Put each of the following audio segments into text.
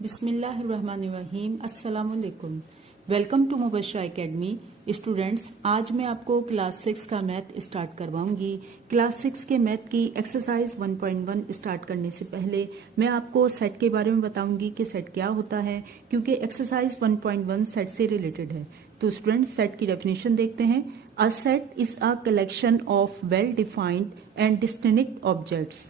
बिस्मिल्लाहिर्रहमानिर्रहीम। अस्सलामुअलैकुम। Welcome to Mubashira academy. Students, आज मैं आपको क्लास 6 का मैथ स्टार्ट करवाऊंगी। क्लास 6 के मैथ की एक्सरसाइज 1.1 स्टार्ट करने से पहले मैं आपको सेट के बारे में बताऊंगी कि सेट क्या होता है, क्योंकि एक्सरसाइज 1.1 सेट से रिलेटेड है। तो स्टूडेंट्स, सेट की डेफिनेशन देखते हैं। अ set is a collection of well defined and distinct objects.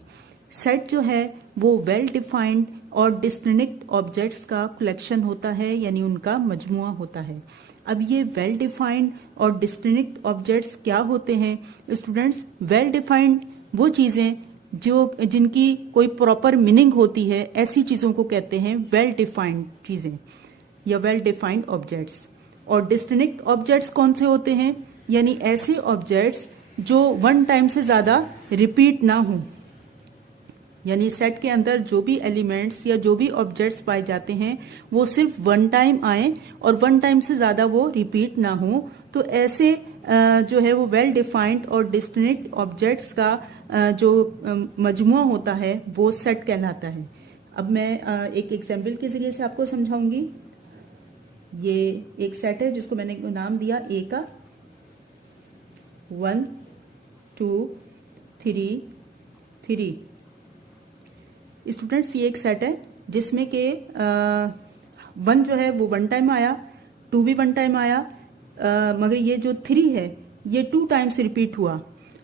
Set जो है वो वेल डिफाइंड और डिस्टिंक्ट ऑब्जेक्ट्स का कलेक्शन होता है, यानी उनका मजमुआ होता है। अब ये वेल डिफाइंड और डिस्टिंक्ट ऑब्जेक्ट्स क्या होते हैं स्टूडेंट्स? वेल डिफाइंड वो चीजें जो जिनकी कोई प्रॉपर मीनिंग होती है, ऐसी चीजों को कहते हैं वेल डिफाइंड चीजें या वेल डिफाइंड ऑब्जेक्ट्स। और डिस्टिंक्ट ऑब्जेक्ट्स कौन से होते हैं? यानी ऐसे ऑब्जेक्ट्स जो वन टाइम से ज्यादा रिपीट ना हो, यानी सेट के अंदर जो भी एलिमेंट्स या जो भी ऑब्जेक्ट्स पाए जाते हैं वो सिर्फ वन टाइम आए और वन टाइम से ज्यादा वो रिपीट ना हो। तो ऐसे जो है वो वेल डिफाइंड और डिस्टिंक्ट ऑब्जेक्ट्स का जो मजमुआ होता है वो सेट कहलाता है। अब मैं एक एग्जाम्पल के जरिए से आपको समझाऊंगी। ये एक सेट है जिसको मैंने नाम दिया ए का। 1 2 3 3। स्टूडेंट्स, ये एक सेट है जिसमें के 1 जो है वो वन टाइम आया, 2 भी वन टाइम आया, मगर ये जो 3 है ये 2 टाइम्स रिपीट हुआ।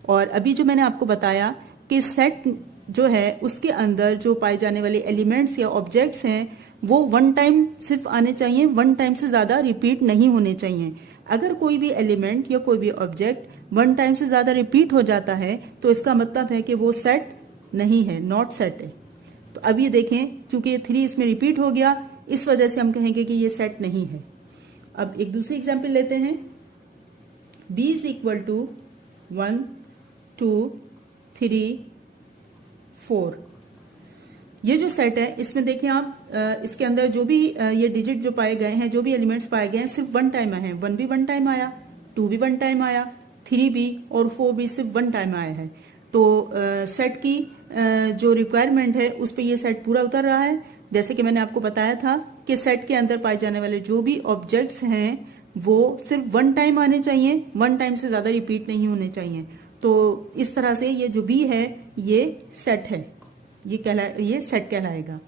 और अभी जो मैंने आपको बताया कि सेट जो है उसके अंदर जो पाए जाने वाले एलिमेंट्स या ऑब्जेक्ट्स हैं वो वन टाइम सिर्फ आने चाहिए, वन टाइम से ज्यादा रिपीट नहीं होने चाहिए। अगर कोई भी एलिमेंट या कोई भी ऑब्जेक्ट वन टाइम से ज्यादा रिपीट हो जाता है तो इसका मतलब है कि वो सेट नहीं है, नॉट सेट है। तो अब ये देखें, चूंकि ये 3 इसमें रिपीट हो गया, इस वजह से हम कहेंगे कि ये सेट नहीं है। अब एक दूसरी एग्जाम्पल लेते हैं। b is equal to 1 2 3 4। ये जो सेट है इसमें देखें आप, इसके अंदर जो भी ये डिजिट जो पाए गए हैं, जो भी एलिमेंट्स पाए गए हैं, सिर्फ वन टाइम आए हैं। 1 भी वन टाइम आया, 2 भी वन टाइम आया, 3 भी और 4 भी सिर्फ वन टाइम आया है। तो सेट की जो रिक्वायरमेंट है उस पे ये सेट पूरा उतर रहा है। जैसे कि मैंने आपको बताया था कि सेट के अंदर पाए जाने वाले जो भी ऑब्जेक्ट्स हैं वो सिर्फ वन टाइम आने चाहिए, वन टाइम से ज्यादा रिपीट नहीं होने चाहिए। तो इस तरह से ये जो बी है ये सेट है, ये सेट कहलाएगा।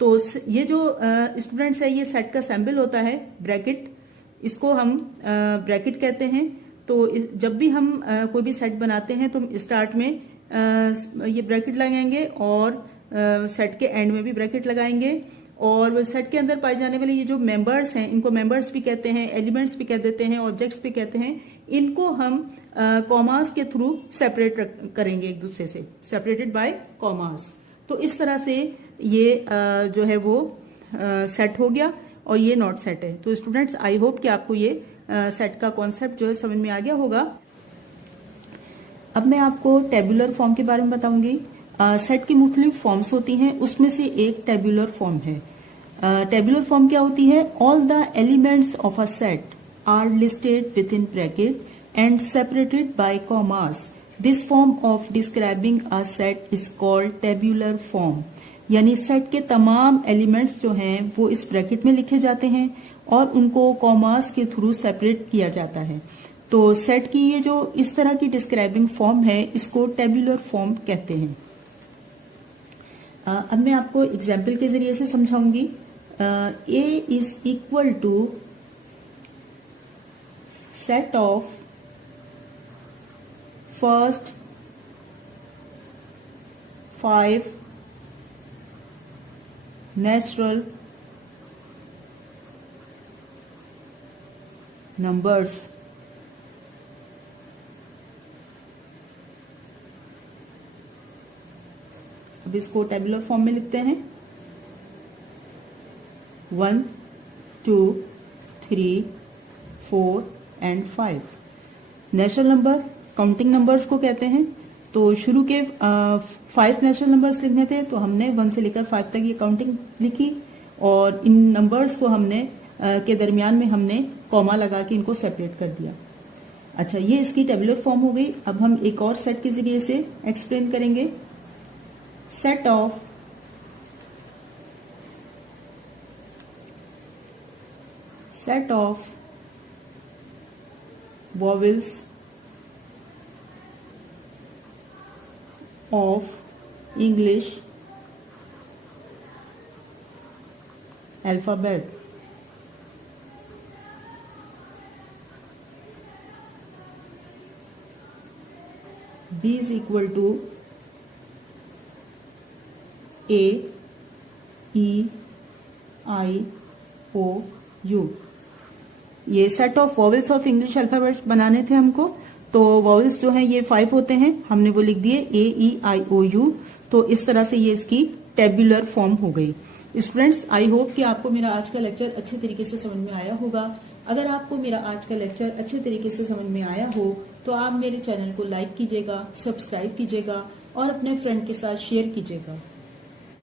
तो ये जो स्टूडेंट्स है ये सेट का सैंपल होता है, ब्रैकेट, इसको हम ब्रैकेट कहते हैं। तो जब भी हम कोई भी सेट बनाते हैं तो स्टार्ट में ये ब्रैकेट लगाएंगे और सेट के एंड में भी ब्रैकेट लगाएंगे। और सेट के अंदर पाए जाने वाले ये जो मेंबर्स हैं, इनको मेंबर्स भी कहते हैं, एलिमेंट्स भी कह देते हैं, ऑब्जेक्ट्स भी कहते हैं। इनको हम कॉमास के थ्रू सेपरेट करेंगे एक दूसरे से, सेपरेटेड बाय कॉमास। तो इस तरह से ये जो है वो सेट हो गया और ये नॉट सेट है। तो स्टूडेंट्स, आई होप कि आपको ये सेट का कॉन्सेप्ट जो है समझ में आ गया होगा। अब मैं आपको टेबुलर फॉर्म के बारे में बताऊंगी। सेट की मुख्तलिफ फॉर्म्स होती हैं, उसमें से एक टेबुलर फॉर्म है। टेबुलर फॉर्म क्या होती है? All the elements of a set are listed within bracket and separated by commas. This form of describing a set is called tabular form. यानी सेट के तमाम एलिमेंट्स जो हैं वो इस ब्रैकेट में लिखे जाते हैं और उनको कॉमास के थ्रू सेपरेट किया जाता है। तो सेट की ये जो इस तरह की डिस्क्राइबिंग फॉर्म है इसको टेबुलर फॉर्म कहते हैं। अब मैं आपको एग्जाम्पल के जरिए से समझाऊंगी। A is equal to set of first 5 natural numbers. अब इसको टेबुलर फॉर्म में लिखते हैं। 1 2 3 4 and 5 natural number, counting numbers को कहते हैं। तो शुरू के 5 नेचुरल नंबर्स लिखने थे तो हमने 1 से लेकर 5 तक ये काउंटिंग लिखी और इन नंबर्स को हमने के दरमियान में हमने कॉमा लगा के इनको सेपरेट कर दिया। अच्छा, ये इसकी टेबुलर फॉर्म हो गई। अब हम एक और सेट के जरिए से एक्सप्लेन करेंगे। set of set of vowels of English alphabet. B is equal to A, E, I, O, U. ये set of vowels of English alphabets बनाने थे हमको, तो वॉवेल्स जो हैं ये 5 होते हैं, हमने वो लिख दिए A, E, I, O, U। तो इस तरह से ये इसकी टेबुलर फॉर्म हो गई। स्टूडेंट्स, आई होप कि आपको मेरा आज का लेक्चर अच्छे तरीके से समझ में आया होगा। अगर आपको मेरा आज का लेक्चर अच्छे तरीके से समझ में आया हो तो आप मेरे चैनल को लाइक कीजिएगा, सब्सक्राइब कीजिएगा और अपने फ्रेंड के साथ शेयर कीजिएगा।